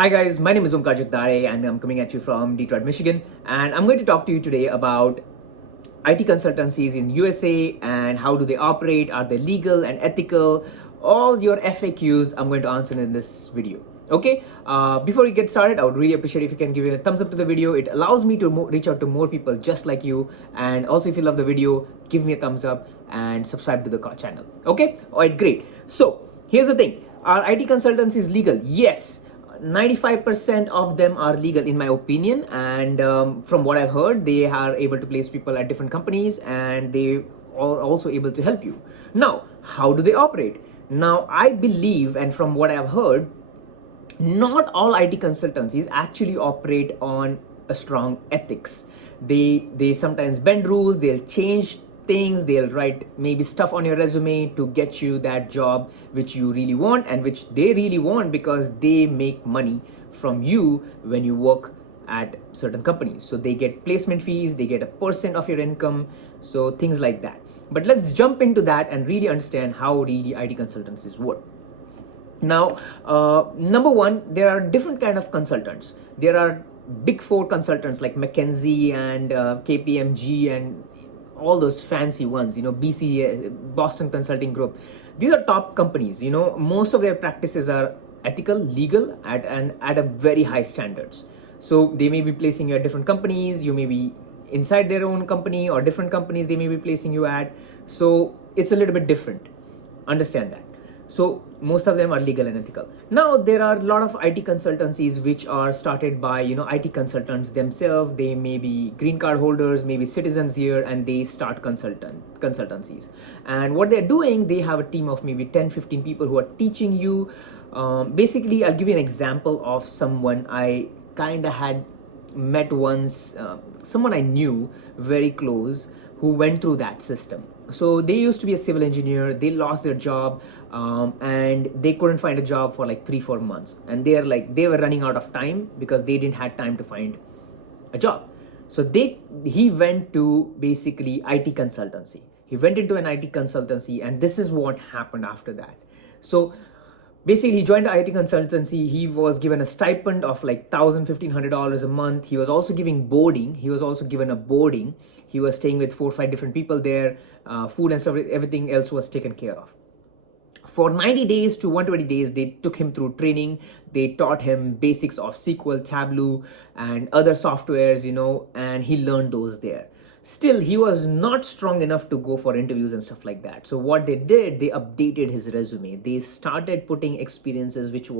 Hi guys, my name is Omkar Jagdare and I'm coming at you from Detroit, Michigan, and I'm going to talk to you today about IT consultancies in USA and how do they operate, are they legal and ethical, all your FAQs I'm going to answer in this video. Okay, before we get started, I would really appreciate if you can give a thumbs up to the video. It allows me to reach out to more people just like you, and also if you love the video, give me a thumbs up and subscribe to the channel. Okay, alright, great. So here's the thing, are IT consultancies legal? Yes. 95% of them are legal in my opinion, and from what I've heard, they are able to place people at different companies and they are also able to help you. Now, how do they operate? Now, I believe, and from what I've heard, not all IT consultancies actually operate on a strong ethics. They sometimes bend rules, they'll change things, they'll write maybe stuff on your resume to get you that job which you really want and which they really want because they make money from you when you work at certain companies. So they get placement fees, they get a percent of your income, so things like that. But let's jump into that and really understand how really IT consultancies work. Now, number one, there are different kind of consultants. There are big four consultants like McKinsey and KPMG and all those fancy ones, BC, Boston Consulting Group. These are top companies. Most of their practices are ethical, legal, at a very high standards. So they may be placing you at different companies. You may be inside their own company, or different companies they may be placing you at. So it's a little bit different. Understand that. So most of them are legal and ethical. Now there are a lot of IT consultancies which are started by IT consultants themselves. They may be green card holders, maybe citizens here, and they start consultancies. And what they're doing, they have a team of maybe 10-15 people who are teaching you. Basically, I'll give you an example of someone I kind of had met once, someone I knew very close who went through that system. So they used to be a civil engineer, they lost their job, and they couldn't find a job for like 3-4 months, and they were running out of time because they didn't have time to find a job. So he went to basically IT consultancy. He went into an IT consultancy, and this is what happened after that. So basically, he joined the IT consultancy. He was given a stipend of like $1,000-$1,500 a month. He was also giving boarding. He was also given a boarding. He was staying with 4 or 5 different people there. Food and stuff, everything else was taken care of. For 90 days to 120 days, they took him through training. They taught him basics of SQL, Tableau, and other softwares, and he learned those there. Still, he was not strong enough to go for interviews and stuff like that. So what they did, they updated his resume. They started putting experiences which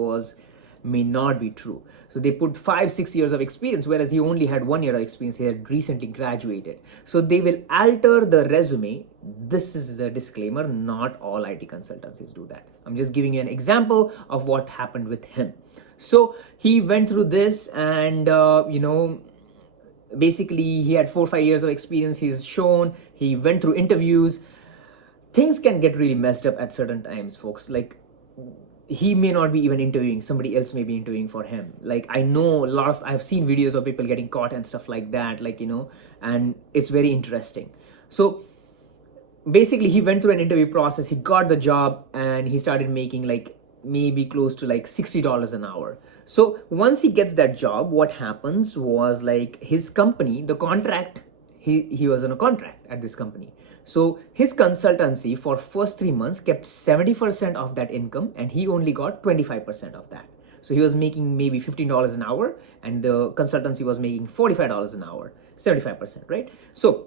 may not be true. So they put 5-6 years of experience, whereas he only had 1 year of experience. He had recently graduated. So they will alter the resume. This is the disclaimer. Not all IT consultancies do that. I'm just giving you an example of what happened with him. So he went through this, and basically he had 4 or 5 years of experience. He's shown, he went through interviews. Things can get really messed up at certain times, folks. Like, he may not be even interviewing, somebody else may be interviewing for him. Like, I know I've seen videos of people getting caught and stuff like that, and it's very interesting. So basically, he went through an interview process, he got the job, and he started making like maybe close to like $60 an hour. So once he gets that job, what happens was, like, his company, the contract, he was on a contract at this company. So his consultancy for first 3 months kept 70% of that income, and he only got 25% of that. So he was making maybe $15 an hour, and the consultancy was making $45 an hour, 75%, right? So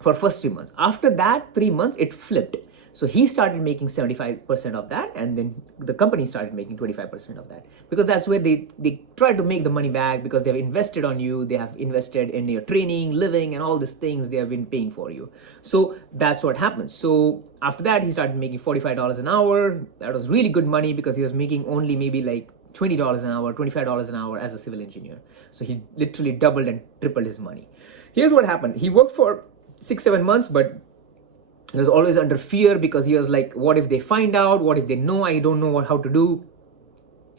for first 3 months. After that 3 months, it flipped. So he started making 75% of that, and then the company started making 25% of that, because that's where they try to make the money back, because they've invested on you, they have invested in your training, living, and all these things they have been paying for you. So that's what happens. So after that, he started making $45 an hour. That was really good money, because he was making only maybe like $20 an hour, $25 an hour as a civil engineer. So he literally doubled and tripled his money. Here's what happened. He worked for 6-7 months, but he was always under fear, because he was like, what if they find out? What if they know? I don't know how to do.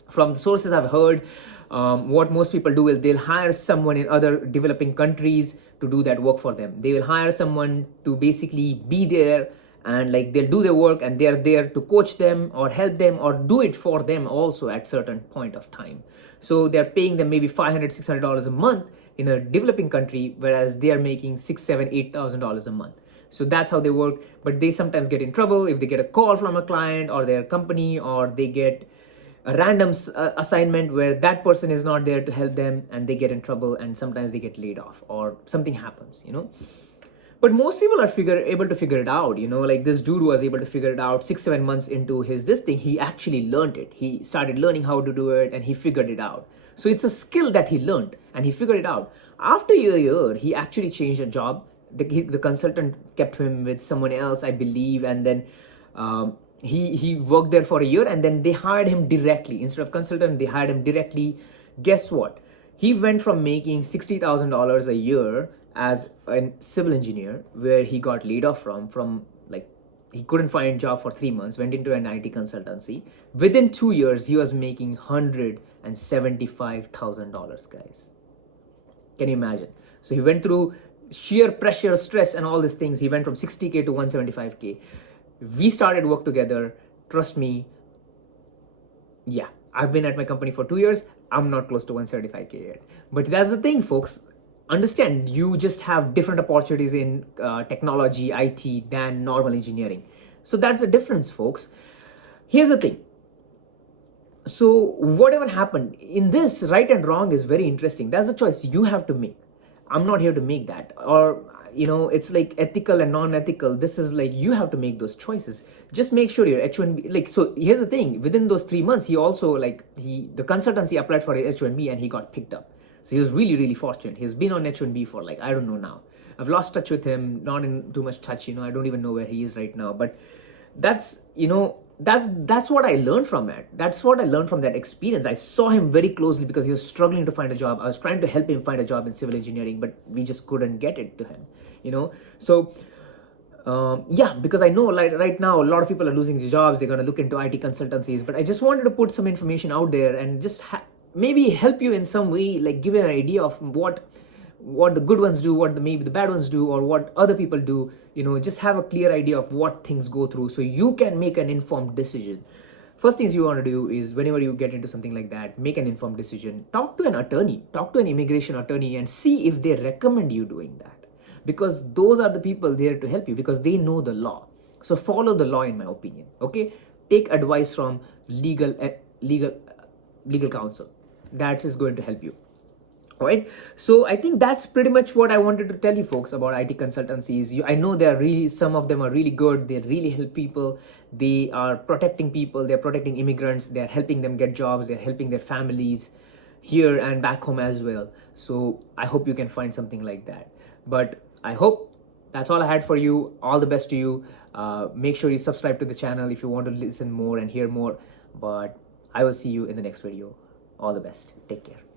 From the sources I've heard, what most people do is they'll hire someone in other developing countries to do that work for them. They will hire someone to basically be there and like they'll do their work and they're there to coach them or help them or do it for them also at certain point of time. So they're paying them maybe $500-$600 a month in a developing country, whereas they are making $6,000-$8,000 a month. So that's how they work. But they sometimes get in trouble if they get a call from a client or their company, or they get a random assignment where that person is not there to help them, and they get in trouble, and sometimes they get laid off or something happens, But most people are able to figure it out, like this dude was able to figure it out 6-7 months into this thing. He actually learned it. He started learning how to do it and he figured it out. So it's a skill that he learned and he figured it out. After a year, he actually changed a job. The consultant kept him with someone else, I believe, and then he worked there for a year, and then they hired him directly. Instead of consultant, they hired him directly. Guess what? He went from making $60,000 a year as a civil engineer, where he got laid off from like he couldn't find a job for 3 months, went into an IT consultancy. Within 2 years, he was making $175,000, guys. Can you imagine? So he went through sheer pressure, stress, and all these things. He went from 60K to 175K. We started work together. Trust me. Yeah, I've been at my company for 2 years. I'm not close to 175K yet. But that's the thing, folks. Understand, you just have different opportunities in technology, IT than normal engineering. So that's the difference, folks. Here's the thing. So whatever happened in this, right and wrong is very interesting. That's the choice you have to make. I'm not here to make that. Or, it's like ethical and non-ethical. This is like, you have to make those choices. Just make sure your H1B, so here's the thing. Within those 3 months, he also, the consultancy applied for his H1B and he got picked up. So he was really, really fortunate. He's been on H1B for I don't know now. I've lost touch with him, not in too much touch, I don't even know where he is right now. But that's what I learned from it. That's what I learned from that experience. I saw him very closely because he was struggling to find a job. I was trying to help him find a job in civil engineering, but we just couldn't get it to him, So, because I know right now, a lot of people are losing their jobs. They're going to look into IT consultancies, but I just wanted to put some information out there and just maybe help you in some way, give you an idea of what the good ones do, what maybe the bad ones do, or what other people do. Just have a clear idea of what things go through so you can make an informed decision. First things you want to do is, whenever you get into something like that, make an informed decision. Talk to an attorney, talk to an immigration attorney, and see if they recommend you doing that, because those are the people there to help you, because they know the law. So follow the law, in my opinion. Okay, take advice from legal counsel. That is going to help you. All right. So I think that's pretty much what I wanted to tell you, folks, about IT consultancies. I know some of them are really good. They really help people. They are protecting people. They're protecting immigrants. They're helping them get jobs. They're helping their families here and back home as well. So I hope you can find something like that. But I hope that's all I had for you. All the best to you. Make sure you subscribe to the channel if you want to listen more and hear more. But I will see you in the next video. All the best. Take care.